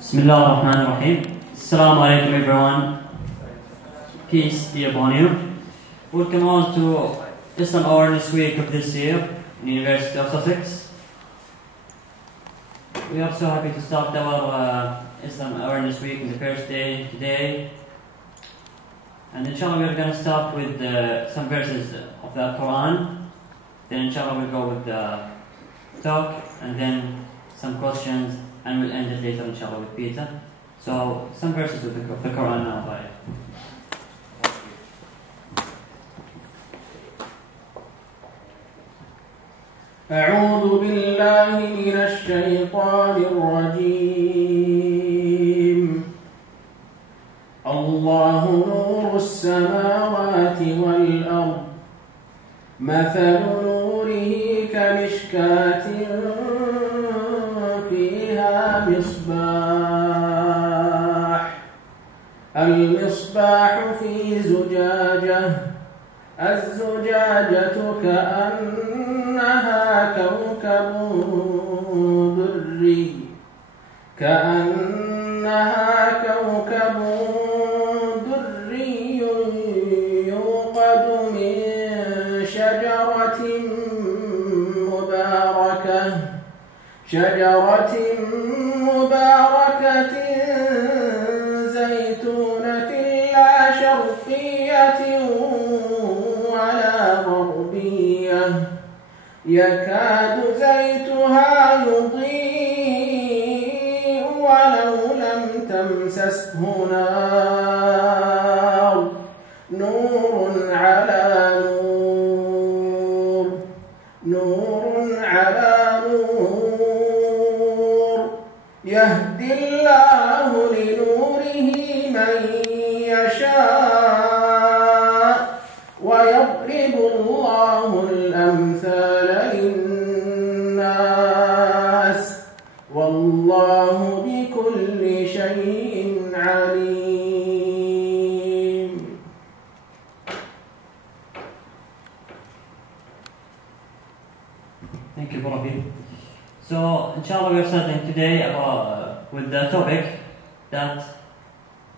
Bismillah ar-Rahman ar-Rahim. Assalamu alaikum everyone. Peace be upon you. Welcome all to Islam Awareness Week of this year in the University of Sussex. We are so happy to start our Islam Awareness Week in the first day today. And inshallah we are going to start with some verses of the Quran. Then inshallah we'll go with the talk and then some questions, and we'll end it later inshallah with pizza. So some verses of the Quran now by أعوذ بالله من الشيطان الرجيم الله نور السماوات والأرض مثل نوره كمشكاة فيها مصباح المصباح في زجاجة الزجاجة كأنها كوكب دري يوقد من شجرة مباركة زيتونة لا شرقية ولا غربية يكاد زيتها يضيء ولو لم تمسسه نار نور على نور يهدي الله لنوره من يشاء ويضرب الله الأمثال للناس والله بكل شيء عليم. Thank you, Barabi. So, inshallah, we are starting today with the topic that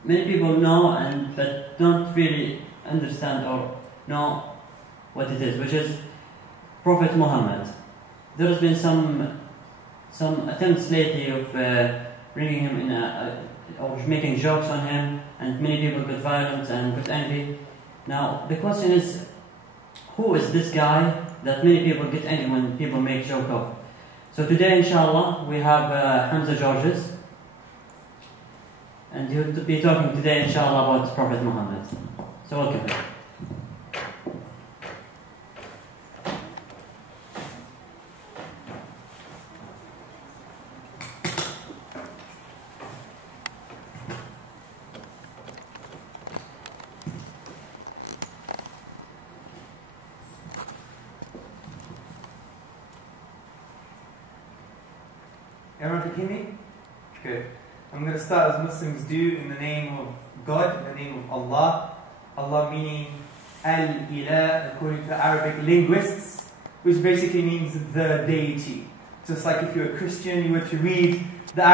many people know but don't really understand or know what it is, which is Prophet Mohammed. There has been some attempts lately of bringing him in or making jokes on him, and many people got violent and got angry. Now, the question is, who is this guy that many people get angry when people make joke of? So today, inshallah, we have Hamza Tzortzis, and he'll be talking today, inshallah, about Prophet Mohammed. So welcome. Everyone can hear me? Good. I'm going to start as Muslims do in the name of God, in the name of Allah. Allah meaning Al-Ilah according to Arabic linguists, which basically means the deity. Just like if you're a Christian, you were to read the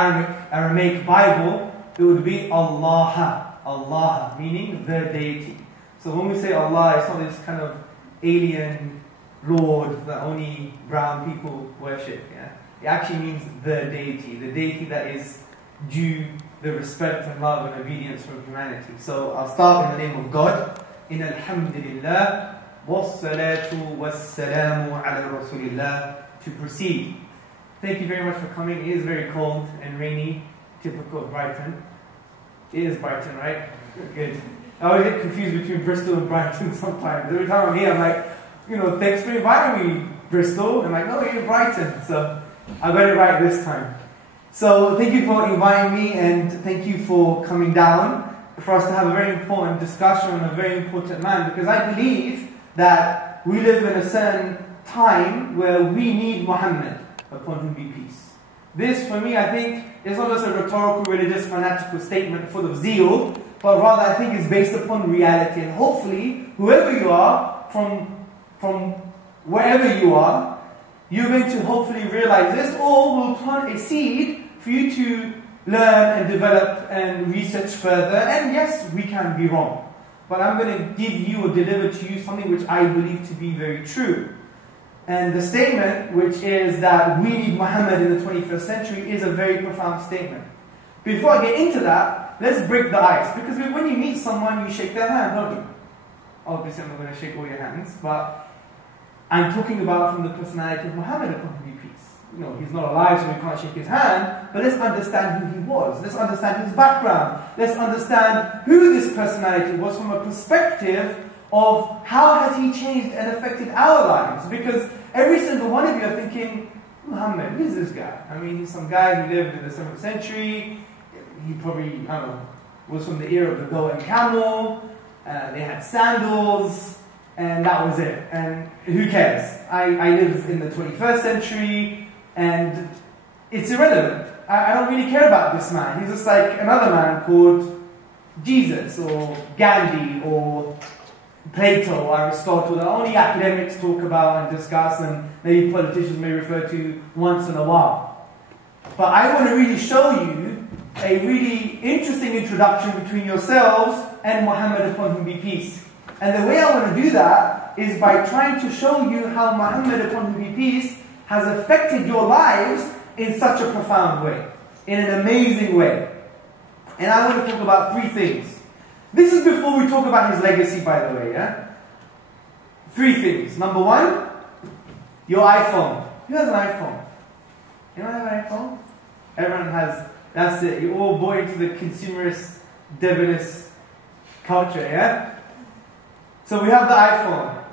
Aramaic Bible, it would be Allah. Allah meaning the deity. So when we say Allah, it's not this kind of alien Lord that only brown people worship. Yeah? It actually means the deity that is due the respect and love and obedience from humanity. So I'll start in the name of God. In alhamdulillah, wassalatu wassalamu ala rasulillah, to proceed. Thank you very much for coming. It is very cold and rainy, typical of Brighton. It is Brighton, right? Good. I always get confused between Bristol and Brighton sometimes. Every time I'm here, I'm like, thanks for inviting me, Bristol. I'm like, no, you're in Brighton. So I got it right this time. So thank you for inviting me, and thank you for coming down for us to have a very important discussion on a very important man, because I believe that we live in a certain time where we need Muhammad, upon whom be peace. This, for me, I think, is not just a rhetorical, religious, fanatical statement full of zeal, but rather I think is based upon reality. And hopefully, whoever you are, from wherever you are, you're going to hopefully realize this, or will plant a seed for you to learn and develop and research further. And yes, we can be wrong. But I'm going to give you or deliver to you something which I believe to be very true. And the statement, which is that we need Muhammad in the 21st century, is a very profound statement. Before I get into that, let's break the ice. Because when you meet someone, you shake their hand, don't you? Obviously, I'm not going to shake all your hands, but I'm talking about from the personality of Muhammad, upon whom be peace. You know, he's not alive, so we can't shake his hand, but let's understand who he was. Let's understand his background. Let's understand who this personality was from a perspective of how has he changed and affected our lives. Because every single one of you are thinking, Muhammad, who's this guy? I mean, he's some guy who lived in the 7th century. He probably, I don't know, was from the era of the goat and camel. They had sandals, and that was it. And who cares? I live in the 21st century, and it's irrelevant. I don't really care about this man. He's just like another man called Jesus, or Gandhi, or Plato, or Aristotle, that only academics talk about and discuss, and maybe politicians may refer to once in a while. But I want to really show you a really interesting introduction between yourselves and Muhammad, upon whom be peace. And the way I want to do that is by trying to show you how Muhammad, upon whom be peace, has affected your lives in such a profound way, in an amazing way. And I want to talk about 3 things. This is before we talk about his legacy, by the way, yeah? 3 things. Number 1, your iPhone. Who has an iPhone? Anyone have an iPhone? Everyone has. That's it. You're all bought into the consumerist, devonist culture, yeah? So we have the iPhone.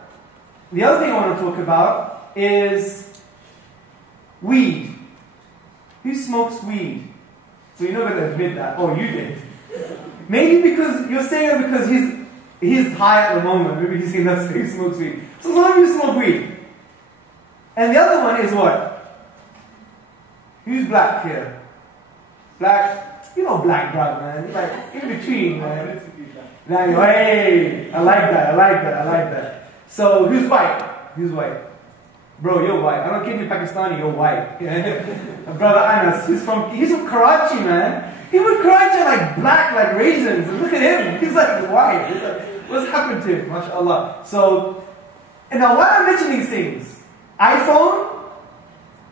The other thing I want to talk about is weed. Who smokes weed? So you're not going to admit that. Oh, you did. Maybe because you're saying it because he's high at the moment. Maybe he's saying that's who smokes weed. So some of you smoke weed. And the other one is what? Who's black here? Black, you know black brother, man. Like in between, man. Like, hey, I like that. So who's white? Who's white? Bro, you're white. I don't care if you're Pakistani, you're white. Brother Anas, he's from Karachi, man. He would Karachi like black, like raisins. Look at him. He's like white. What's happened to him? MashaAllah. So, and now why am I mentioning these things? iPhone,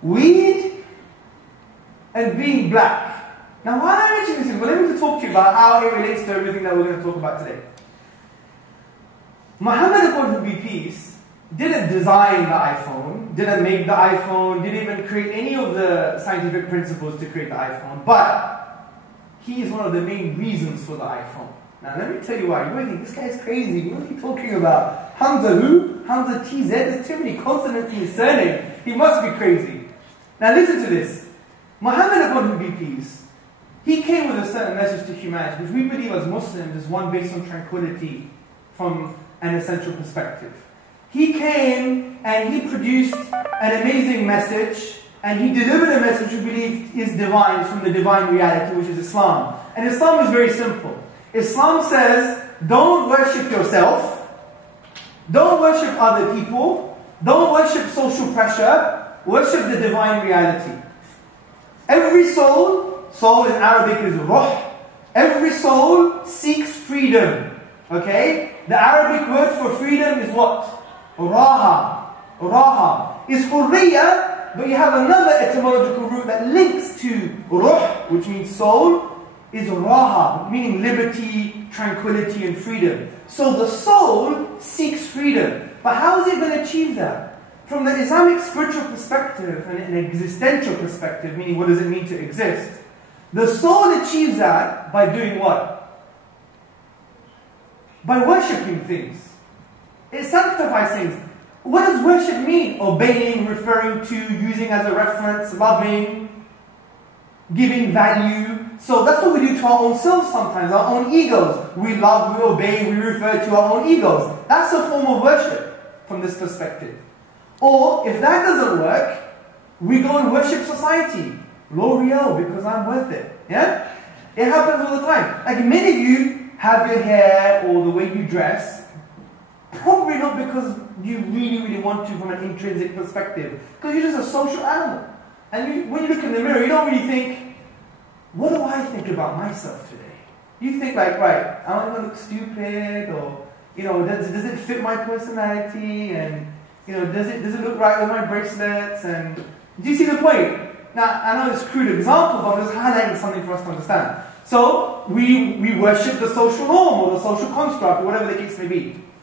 weed, and being black. Now, why am I mentioning these things? Well, let me just talk to you about how it relates to everything that we're going to talk about today. Muhammad, upon whom be peace, didn't design the iPhone, didn't make the iPhone, didn't even create any of the scientific principles to create the iPhone, but he is one of the main reasons for the iPhone. Now, let me tell you why. You might think, this guy's crazy. What are you talking about? Hamza who? Hamza TZ? There's too many consonants in his surname. He must be crazy. Now, listen to this. Muhammad, upon whom be peace, he came with a certain message to humanity, which we believe as Muslims is one based on tranquility from an essential perspective. He came and he produced an amazing message, and he delivered a message we believe is divine, from the divine reality, which is Islam. And Islam is very simple. Islam says, don't worship yourself, don't worship other people, don't worship social pressure, worship the divine reality. Every soul in Arabic is ruh. Every soul seeks freedom. Okay? The Arabic word for freedom is what? Raha. Raha. Is hurriya, but you have another etymological root that links to ruh, which means soul, is raha, meaning liberty, tranquility, and freedom. So the soul seeks freedom. But how is it going to achieve that? From the Islamic spiritual perspective and an existential perspective, meaning what does it mean to exist? The soul achieves that by doing what? By worshipping things. It sanctifies things. What does worship mean? Obeying, referring to, using as a reference, loving, giving value. So that's what we do to our own selves sometimes, our own egos. We love, we obey, we refer to our own egos. That's a form of worship from this perspective. Or, if that doesn't work, we go and worship society. L'Oreal, because I'm worth it. Yeah? It happens all the time. Like many of you have your hair or the way you dress, probably not because you really want to from an intrinsic perspective. Because you're just a social animal. And when you look in the mirror, you don't really think, what do I I think about myself today? You think like, right, am I going to look stupid, or does it fit my personality, and does it look right with my bracelets? And do you see the point? Now I know it's a crude example, but I'm just highlighting something for us to understand. So we worship the social norm or the social construct or whatever the case may be.